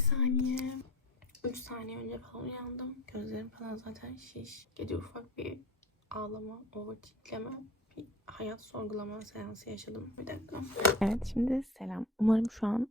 saniye. 3 saniye önce falan uyandım. Gözlerim falan zaten şiş. Gece ufak bir ağlama, overthinkleme, bir hayat sorgulama seansı yaşadım. Bir dakika. Evet şimdi selam. Umarım şu an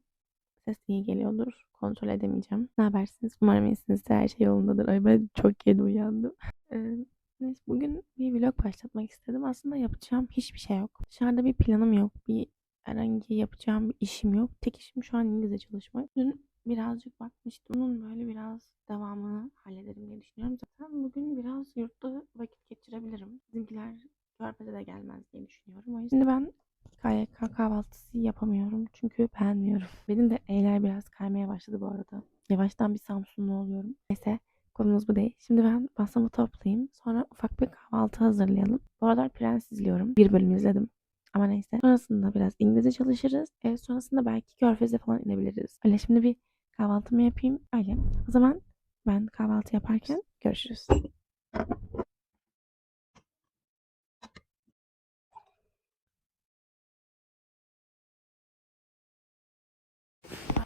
ses iyi geliyordur. Kontrol edemeyeceğim. Ne habersiniz? Umarım iyisinizdir. Her şey yolundadır. Ay ben çok yeni uyandım. Neyse bugün bir vlog başlatmak istedim. Aslında yapacağım hiçbir şey yok. Dışarıda bir planım yok. Bir herhangi yapacağım bir işim yok. Tek işim şu an İngilizce çalışmak. Dün birazcık bakmıştım. Bunun böyle biraz devamını hallederim diye düşünüyorum. Zaten bugün biraz yurtta vakit geçirebilirim. Bizimkiler Körfez'e de gelmez diye düşünüyorum. O yüzden Şimdi ben KYK kahvaltısı yapamıyorum. Çünkü beğenmiyorum. Benim de eğler biraz kaymaya başladı bu arada. Yavaştan bir Samsunlu oluyorum. Neyse konumuz bu değil. Şimdi ben masamı toplayayım. Sonra ufak bir kahvaltı hazırlayalım. Bu aralar Prens izliyorum. Bir bölüm izledim. Ama neyse. Sonrasında biraz İngilizce çalışırız. E, sonrasında belki Körfez'e falan inebiliriz. Öyle şimdi bir kahvaltımı yapayım. Öyle. O zaman ben kahvaltı yaparken görüşürüz.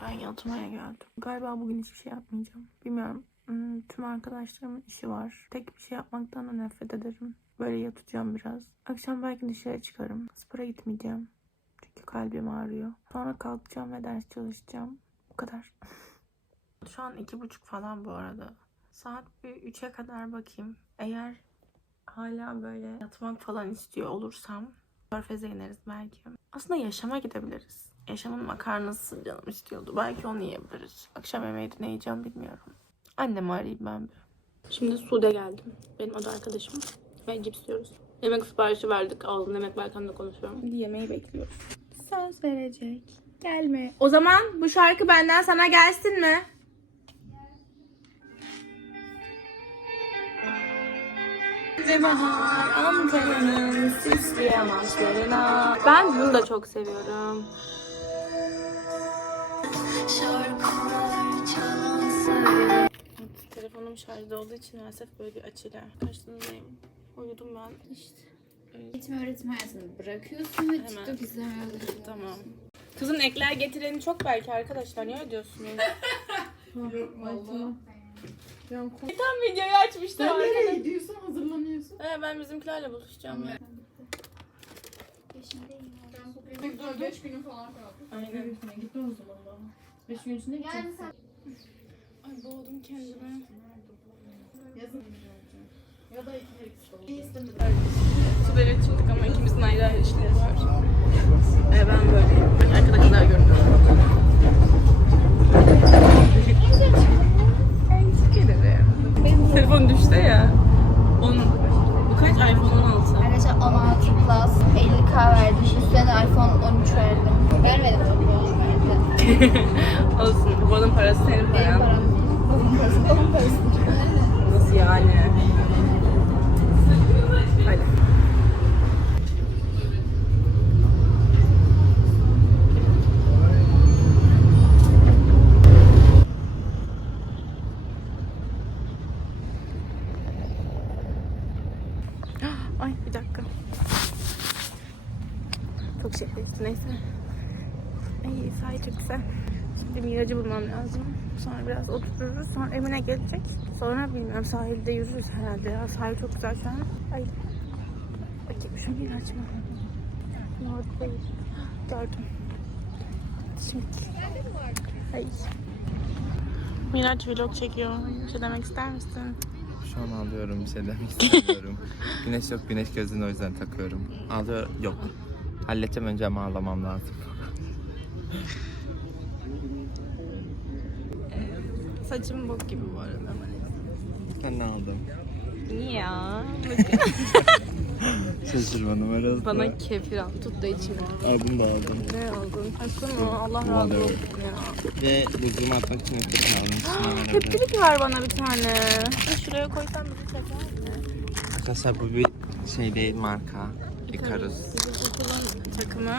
Ben yatmaya geldim. Galiba bugün hiçbir şey yapmayacağım. Bilmiyorum. Hmm, Tüm arkadaşlarımın işi var. Tek bir şey yapmaktan da nefret ederim. Böyle yatacağım biraz. Akşam belki dışarı çıkarım. Spora gitmeyeceğim. Çünkü kalbim ağrıyor. Sonra kalkacağım ve ders çalışacağım. Bu kadar. Şu an iki buçuk falan bu arada. Saat bir üçe kadar bakayım. Eğer hala böyle yatmak falan istiyor olursam Körfez'e ineriz belki. Aslında yaşama gidebiliriz. Yaşamın makarnası canım istiyordu. Belki onu yiyebiliriz. Akşam yemeği ne yiyeceğim bilmiyorum. Annemi arayayım ben bir. Şimdi Sude geldim. Benim oda arkadaşım. Ve cips yiyoruz. Yemek siparişi verdik. Aldım. Yemek varken de konuşuyorum. Şimdi yemeği bekliyoruz. Söz verecek. Gelme. O zaman bu şarkı benden sana gelsin mi? Bahar Ankara'nın süslü yamaçlarına. Ben bunu da çok seviyorum. Telefonum şarjda olduğu için maalesef böyle bir açıyla karşınızdayım. Uyudum ben. İşte. Eğitim öğretim hayatını bırakıyorsun ve Hemen. TikTok izlemeye Tamam. Kızın ekler getireni çok belki arkadaşlar. Niye ödüyorsunuz? Tam videoyu açmıştım. Sen nereye gidiyorsun? Hazırlanıyorsun. He, ben bizimkilerle buluşacağım. ya. Dur dur 5 günün falan kaldı. Aynen. Gitme o zaman daha. 5 gün içinde Yani gideceksin. sen Ay boğdum kendimi. Yazın Ya da iki eksik olur. Süper'e çıktık ama ikimizin ayrı ayrı işleri var. Ee, ben böyle arkadaşlar gördüm. Ay teşekkür ederim. Telefon düştü ya. Onun, bu kaç? iPhone 16. arkadaşlar 16 Plus 50k verdim. Üstüne de iPhone 13 verdim. Vermedim verdi. Olsun. Babanın parası senin Benim paran. param değil. Babamın parası. Babamın parası. Nasıl yani? Hadi. Ay bir dakika. Çok şey neyse. Ay sahil çok güzel. Şimdi Miraç'ı bulmam lazım. Sonra biraz otururuz. Sonra Emine gelecek. Sonra bilmiyorum sahilde yürürüz herhalde ya. Sahil çok güzel şu an. Ay. Şu mı? Gördüm. Şimdi. Ay. Miraç vlog çekiyor. Bir şey demek ister misin? Şu an ağlıyorum bir şey demek istemiyorum. güneş yok güneş gözünü o yüzden takıyorum. Ağlıyor yok. Halledeceğim önce ama ağlamam lazım. Saçım bok gibi bu arada. Ben ne aldım? Niye ya? Şaşırma numarası. Bana kefir al. Tut da içim. Aldım da aldım. Ne aldın? Aşkım mı? Allah razı olsun ya. Ve buzluğumu atmak için öteki almıştım. Hepçilik ver bana bir tane. Şuraya koysan bizi çeker mi? Arkadaşlar bu bir şey değil marka. Icarus. Bizim okulun takımı.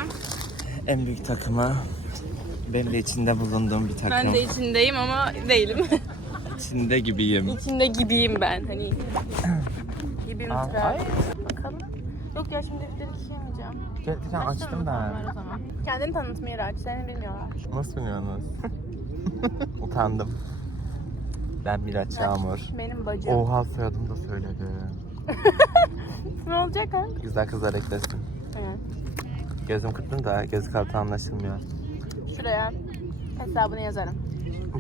En büyük takımı. Benim de içinde bulunduğum bir takım. Ben de içindeyim ama değilim. İçinde gibiyim. İçinde gibiyim ben. Hani gibiyim Aa, tren. ay. Bakalım. Yok ya şimdi bir şey alacağım. Gerçekten açtım ben. Kendini tanıt Miraç. Seni bilmiyorlar. Nasıl biliyorsunuz? Utandım. Ben Miraç Yağmur. Benim bacım. Oha soyadım da söyledi. Ne olacak ha? Güzel kızlar eklesin. Evet. Gözüm kırptım da göz kartı anlaşılmıyor. Şuraya hesabını yazarım.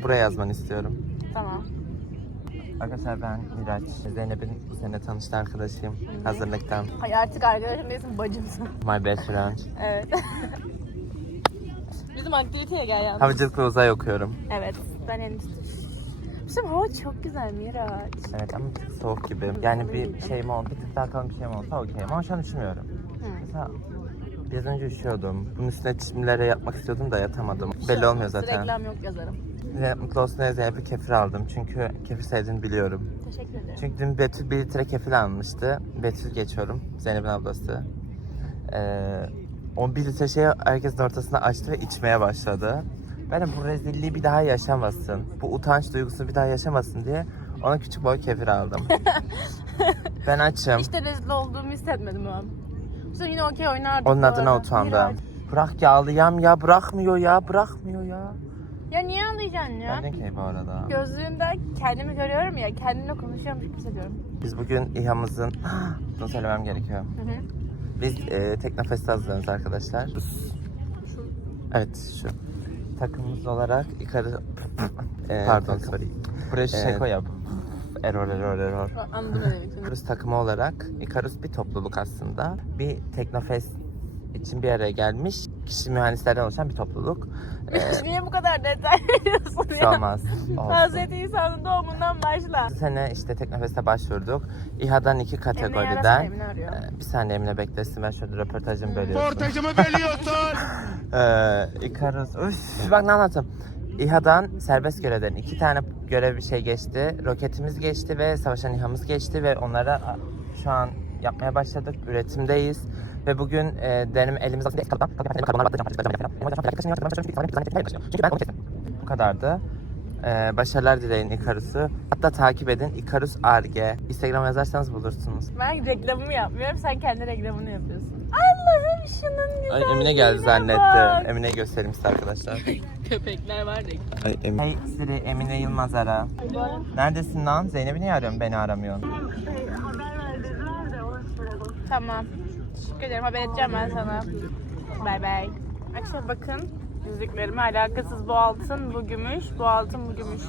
Buraya yazmanı istiyorum. Tamam. Arkadaşlar ben Miraç. Zeynep'in bu sene tanıştığı arkadaşıyım. Hazırlıktan. Ay artık arkadaşım değilsin bacımsın. My best friend. Evet. Bizim aktiviteye gel yalnız. Havacılık ve uzay okuyorum. Evet. Ben endüstri. Bizim hava çok güzel Miraç. Evet ama bir tık soğuk gibi. Yani bir şeyim oldu, bir tık daha kalın bir şeyim olsa okey. Ama şu an üşümüyorum. Mesela biraz önce üşüyordum. Bunun üstüne çimlere yapmak istiyordum da yatamadım. Belli olmuyor zaten. Reklam yok yazarım. Zeynep mutlu olsun diye Zeynep'e kefir aldım. Çünkü kefir sevdiğini biliyorum. Teşekkür ederim. Çünkü dün Betül bir litre kefir almıştı. Betül geçiyorum. Zeynep'in ablası. Ee, o bir litre şeyi herkesin ortasına açtı ve içmeye başladı. Ben de bu rezilliği bir daha yaşamasın. Bu utanç duygusunu bir daha yaşamasın diye ona küçük boy kefir aldım. ben açım. De rezil olduğumu hissetmedim o an. Sen yine okey oynardık. Onun adına utandım. Bırak ya ağlayam ya bırakmıyor ya bırakmıyor ya. Ya niye ağlayacaksın ya? Ben de ki bu arada. Gözlüğünden kendimi görüyorum ya, kendimle konuşuyormuş gibi hissediyorum. Biz bugün İHA'mızın... Bunu söylemem gerekiyor. Hı hı. Biz e, Teknofest'e hazırlanıyoruz arkadaşlar. Evet şu. Takımımız olarak Icarus... E, Pardon sorry. Buraya şu şey Ee, koy yap. Error error error. Anladım ne demek takımı olarak Icarus bir topluluk aslında. Bir Teknofest için bir araya gelmiş kişi mühendislerden oluşan bir topluluk. Ee, Niye bu kadar detay veriyorsun ya? olmaz. Hazreti İsa'nın doğumundan başla. Bu sene işte Teknofest'e başvurduk. İHA'dan iki kategoriden. Emine arıyor. Ee, bir saniye Emine beklesin ben şöyle röportajımı bölüyorum. Portajımı bölüyorsun. Ee, Icarus. Üf, bak ne anlatayım. İHA'dan serbest görevden iki tane görev bir şey geçti. Roketimiz geçti ve savaşan İHA'mız geçti ve onlara şu an yapmaya başladık. Üretimdeyiz. Ve bugün e, denem elimiz altında eski kalıptan karbonlar battı. Çünkü ben onu kestim. Bu kadardı. Ee, başarılar dileyin Icarus'u. Hatta takip edin Icarus Arge. Instagram yazarsanız bulursunuz. Ben reklamımı yapmıyorum, sen kendi reklamını yapıyorsun. Allah'ım şunun güzelliğine Ay Emine geldi zannetti. bak. Emine'yi göstereyim size arkadaşlar. Köpekler var da. Ay, Emine. Hey Siri, Emine Yılmaz ara. Neredesin lan? Zeynep'i niye arıyorsun? Beni aramıyorsun. Tamam. Teşekkür ederim. Haber edeceğim ben sana. Bay bay. Arkadaşlar bakın. Yüzüklerime alakasız bu altın, bu gümüş, bu altın, bu gümüş.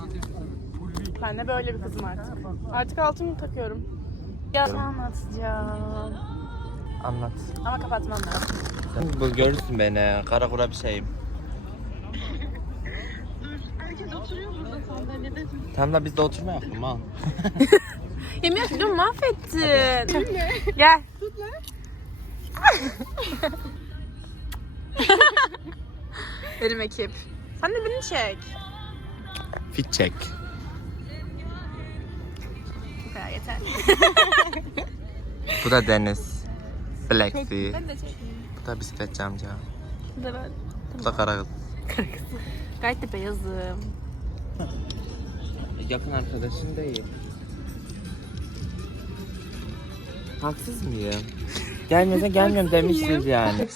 Ben de böyle bir kızım artık. Artık altın takıyorum. Ya anlatacağım. Anlat. Ama kapatmam lazım. Bu görürsün beni. Kara kura bir şeyim. Tamam da biz de oturma yapalım ha. Yemin ediyorum mahvettin. Gel. Benim ekip. Sen de beni çek. Fit check. Bu kadar yeter. Bu da Deniz. Black Sea. Ben de çekeyim. Bu da bisikletçi amca. Bu da ben. Bu da kara kız. Gayet de beyazım. Yakın arkadaşın değil. Haksız mıyım? Gelmiyorsa gelmiyorum demiştir yani.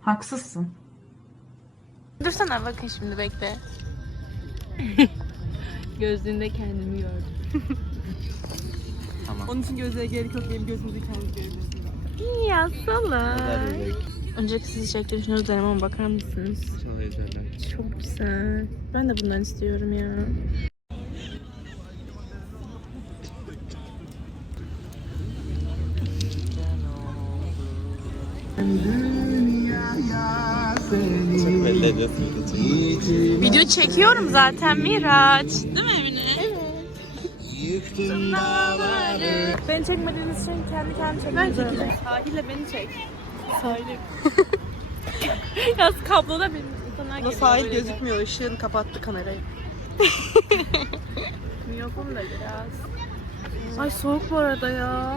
Haksızsın. Dursana bakın şimdi bekle. Gözlüğünde kendimi gördüm. Tamam. Onun için gözlüğe gerek yok. Benim gözümüzü kendi görebilirsiniz. Ya salak. Önceki sizi çektiğim şunu üzerime bakar mısınız? Çok güzel. Ben de bundan istiyorum ya. Çok belli ediyorsun. Video çekiyorum zaten Miraç. Değil mi Emine? Evet. Beni çekmediğiniz için kendi kendime çektim. Ben çekeceğim. Sahile beni çek. Sahile. Yaz kabloda benim insanlar geliyor. Sahil gözükmüyor. Işığın kapattı kamerayı. Miyopum da biraz. Ay soğuk bu arada ya.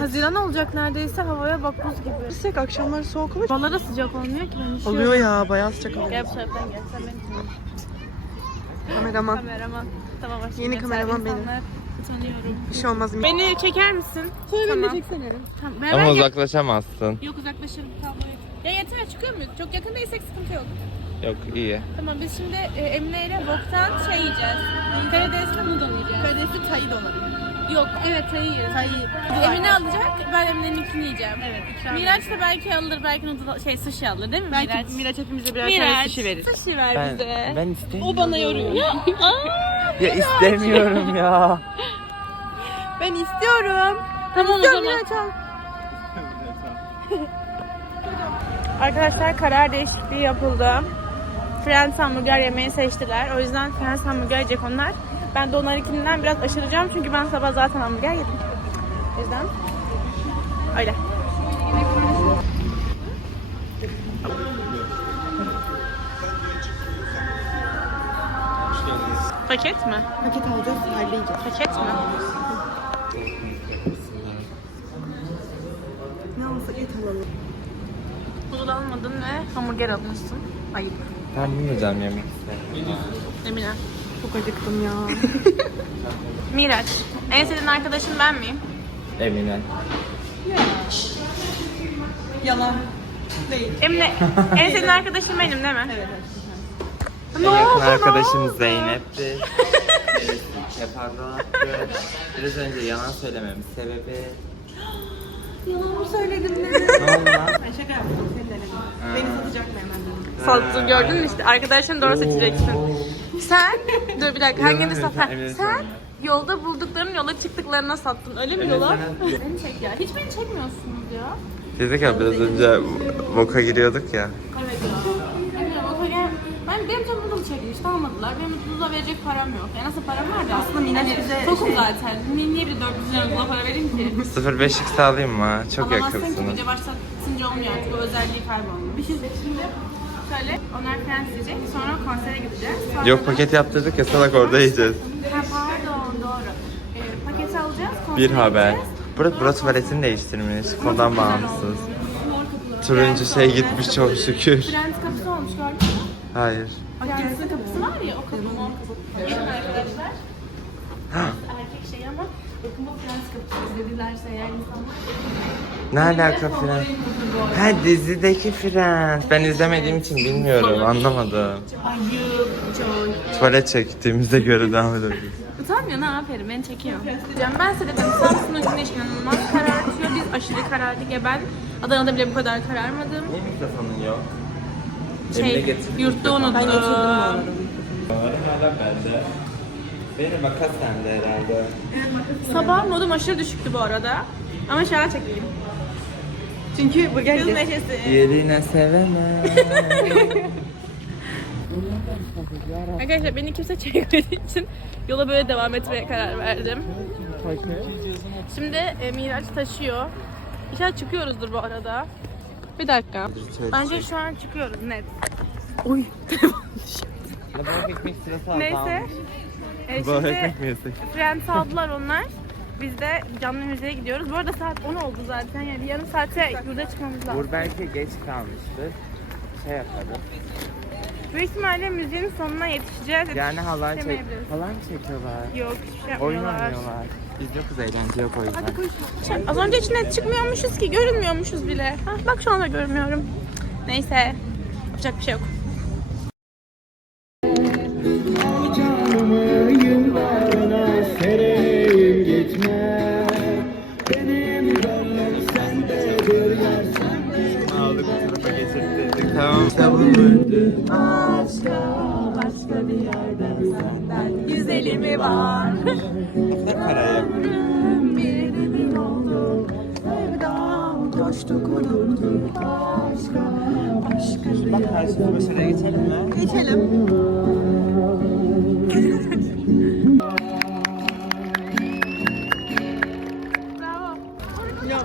Haziran olacak neredeyse havaya bak buz gibi. Sıcak akşamları soğuk olur. Bana da sıcak olmuyor ki ben üşüyorum. Oluyor ya bayağı sıcak oluyor. Gel bu taraftan gel sen beni tanı. Kameraman. Kameraman. Tamam aşkım. Yeni kameraman benim. Tanıyorum. Bir şey olmaz. Beni çeker misin? Sonra Tamam. beni de çeksene. Tamam. Ben Ama ben- uzaklaşamazsın. Yok uzaklaşırım. Tamam. Ya yeter çıkıyor muyuz? Çok yakın değilsek sıkıntı yok. Yok iyi. Tamam biz şimdi e, Emine ile Bok'tan şey yiyeceğiz. Karadeniz noodle yiyeceğiz. Karadeniz Tayi de olabilir. Yok evet çayı yiyeceğiz. Tayi. Emine alacak ben Emine'ninkini yiyeceğim. Evet. ikram Miraç da belki alır belki noodle şey sushi alır değil mi Miraç? Belki Miraç hepimize birer tane Miraç sushi verir. sushi ver Ben, bize. ben istemiyorum. O bana yoruyor. Ya, aa, Ya istemiyorum ya. Ben istiyorum. tamam o zaman. Miraç al. Arkadaşlar karar değişikliği yapıldı. Friends hamburger yemeği seçtiler. O yüzden Friends hamburger yiyecek onlar. Ben de onlarınkinden biraz aşıracağım çünkü ben sabah zaten hamburger yedim. O yüzden öyle. Paket mi? Paket alacağız, halledeceğiz. Paket mi? Ne alsak et alalım. Noodle almadın ve hamburger almışsın. Ayıp. Ben bunu canım yemek isterim. Emine. Çok acıktım ya. Miraç. En sevdiğin arkadaşın ben miyim? Emine. Yalan. Değil. Emine. en sevdiğin arkadaşın benim değil mi? Evet. Ne En yakın oldu? arkadaşım Zeynep'ti. Pardon. Biraz önce yalan söylememin sebebi... Yalan mı söyledim lan? Ben şaka yaptım, seni denedim. Beni satacak mı hemen dedim. Sattın gördün mü işte. Arkadaşını doğru seçeceksin. Sen, dur bir dakika hangini Yalan sat? Ha, evet, Sen yolda bulduklarını yola çıktıklarına sattın. Öyle mi yola? Beni çek ya. Hiç beni çekmiyorsunuz ya. Dedik ya biraz önce Voka giriyorduk ya. Evet ya. Emine bak gel. Ben benim çok noodle çekmiş. Almadılar. Benim noodle'a verecek param yok. Ya nasıl param var da? Aslında Miraç bize Tokum şey- zaten. Niye, niye bir de 400 lira noodle'a para vereyim ki? 05'lik sağlayayım mı? Çok Alamazsın ki yakınsınız. gece başlatınca olmuyor artık. O özelliği kaybolmuyor. Bir şey şimdi şöyle onlar Friends yiyecek. Sonra konsere gideceğiz. Sonra Yok paket yaptırdık ya salak orada yiyeceğiz. Ha pardon doğru. Ee, paketi alacağız. Konsere Bir haber. gideceğiz. Burası, burası tuvaletini değiştirmiş. Güzel bağımsız. olmuş. Mor kapılı. Turuncu Friends şey gitmiş çok şükür. Friends kapısı olmuş gördün mü? Hayır. Friends'in kapısı var ya o kapı mor kapı. Gelin arkadaşlar. Erkek şey ama bakın bu Friends kapısı izledilerse eğer insanlar. Ne alaka Friends? Ha dizideki Friends. Ben izlemediğim için bilmiyorum. Anlamadım. Ayıp, çok. Tuvalet çektiğimize göre devam edebiliriz. Utanmıyor ne aferin beni çekiyor. Diyeceğim ben size dedim Samsun'un güneş inanılmaz karartıyor. Biz aşırı karardık ya ben Adana'da bile bu kadar kararmadım. Niye mikrofonun yok? Şey yurtta mikrofonu. unuttum. Hala bende. Benim makas sende herhalde. Sabah modum aşırı düşüktü bu arada. Ama çok iyiyim. Çünkü burger Kız yiyeceğiz. neşesi. Yerine sevemem. Arkadaşlar beni kimse çekmediği için yola böyle devam etmeye karar verdim. Şimdi e, Miraç taşıyor. İnşallah çıkıyoruzdur bu arada. Bir dakika. Bence şu an çıkıyoruz net. Oy. Balık ekmek sırası Neyse. E, ekmek mi yesek? Friends aldılar onlar. Biz de canlı müziğe gidiyoruz. Bu arada saat 10 oldu zaten. Yani yarım saate yurda çıkmamız lazım. Uğur belki geç kalmıştır. Şey yaparız. Büyük ihtimalle müziğin sonuna yetişeceğiz. Yani halay çek... Yetişemeyebiliriz. Halay mı çekiyorlar? Yok hiçbir şey Oyun yapmıyorlar. oynuyorlar. Biz yokuz eğlence yok o yüzden. Az önce içine çıkmıyormuşuz ki görünmüyormuşuz bile. Hah, bak şu anda görmüyorum. Neyse. Yapacak bir şey yok. Bak karşımıza şuraya geçelim mi? Geçelim. Bravo.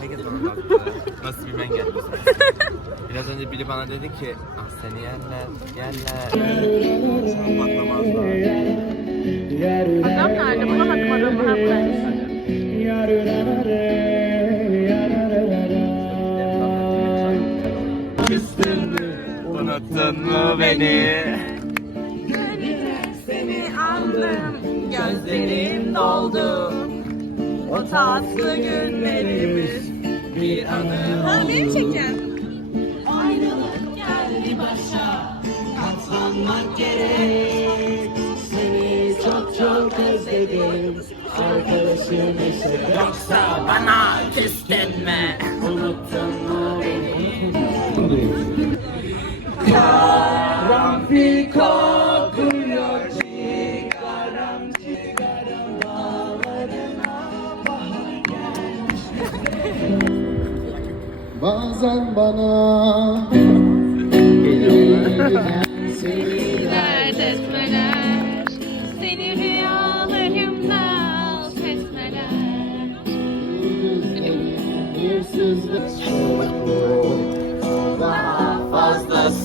Herkes bana baktı. Nasıl bir ben geldim sana. Biraz önce biri bana dedi ki ah seni yerler, yerler. Patlamazlar. Adam nerede? Buna bakmadım. Ha, buradaymış. Unuttun mu beni? Seni andım. Gözlerim doldu. O tatlı günlerimiz bir anı. Ha, beni mi çekeceksin? başa katlanmak gerek Seni çok çok özledim Arkadaşım ise Yoksa bana küstün unuttun Karanfil kokuyor cigaram cigaram bağlarına bahar gelmiş Bazen bana gelen seni Dert etmeler, seni rüyalarımda alt etmeler. Daha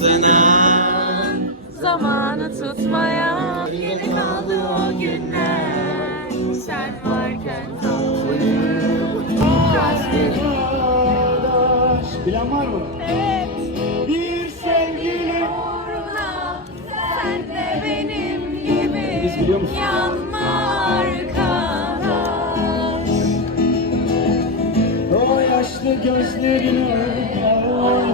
fazlasını Zamanı tutmaya Yeni kaldı o günler Sen varken Bilen var mı? Evet. Bir sevgili Sen de benim gibi Biz biliyor musun? yanma arkadaş. O yaşlı gözlerine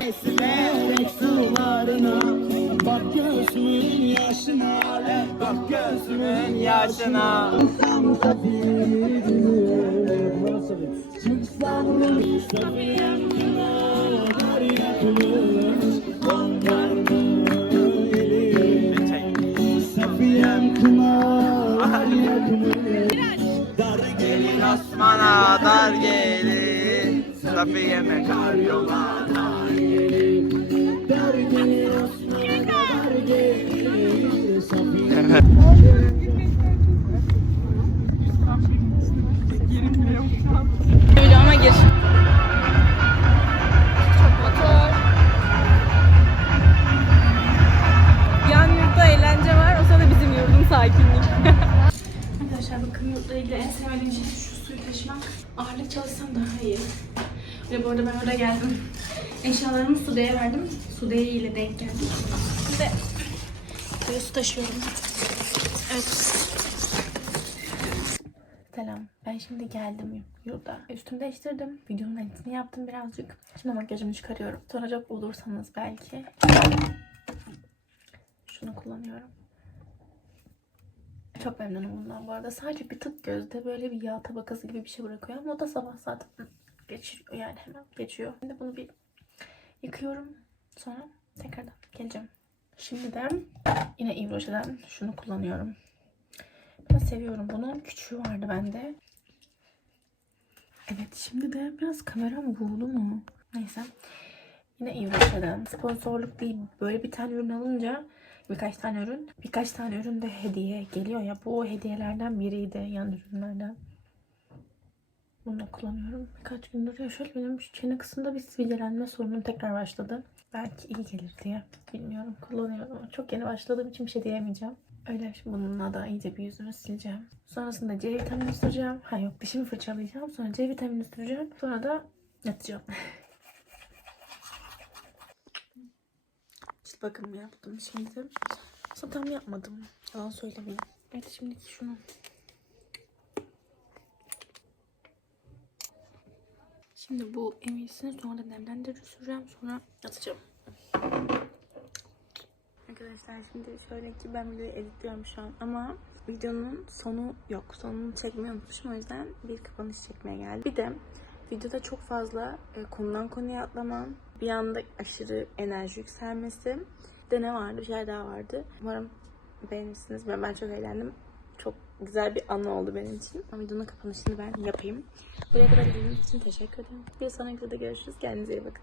Esmerek sularına Bak gözümün yaşına. Bak gözümün yaşına. Çıksam Safiye Çıksam Safiye'm kadar yakılır Onlar Osman'a dar gelir Safiye'me kar yola dar gelir Dar gelir Osman'a dar gelir Safiye taşımak. Ağırlık çalışsam daha iyi. Ve bu arada ben orada geldim. Eşyalarımı Sude'ye verdim. Sude ile denk geldim. Ve böyle su taşıyorum. Evet. Selam. Ben şimdi geldim yurda. Üstümü değiştirdim. Videonun editini yaptım birazcık. Şimdi makyajımı çıkarıyorum. Soracak olursanız belki. Şunu kullanıyorum. Çok memnunum bundan bu arada. Sadece bir tık gözde böyle bir yağ tabakası gibi bir şey bırakıyor ama o da sabah zaten geçiyor yani hemen geçiyor. Şimdi bunu bir yıkıyorum. Sonra tekrardan geleceğim. Şimdi de yine Yves şunu kullanıyorum. Ben seviyorum bunu. Küçüğü vardı bende. Evet şimdi de biraz kameram vurdu mu? Neyse. Yine Yves Rocher'den. Sponsorluk değil. Böyle bir tane ürün alınca birkaç tane ürün. Birkaç tane ürün de hediye geliyor ya. Bu hediyelerden biriydi. Yan ürünlerden. Bunu kullanıyorum. Birkaç gündür ya şöyle benim şu çene kısmında bir sivilcelenme sorunum tekrar başladı. Belki iyi gelir diye. Bilmiyorum. Kullanıyorum ama çok yeni başladığım için bir şey diyemeyeceğim. Öyle şimdi bununla da iyice bir yüzümü sileceğim. Sonrasında C vitamini süreceğim. Ha yok dişimi fırçalayacağım. Sonra C vitamini süreceğim. Sonra da yatacağım. İşte bakım yaptım şimdi. Aslında tam yapmadım. Yalan söylemeyeyim. Evet şimdiki şunu. Şimdi bu emilisini sonra nemlendirici süreceğim. Sonra yatacağım. Arkadaşlar şimdi şöyle ki ben videoyu editliyorum şu an ama videonun sonu yok. Sonunu çekmeyi unutmuşum o yüzden bir kapanış çekmeye geldim. Bir de videoda çok fazla e, konudan konuya atlamam. Bir anda aşırı enerji yükselmesi. De ne vardı? Bir şey daha vardı. Umarım beğenirsiniz. Ben, ben çok eğlendim. Çok güzel bir anı oldu benim için. Ama videonun kapanışını ben yapayım. Buraya kadar izlediğiniz için teşekkür ederim. Bir sonraki videoda görüşürüz. Kendinize iyi bakın.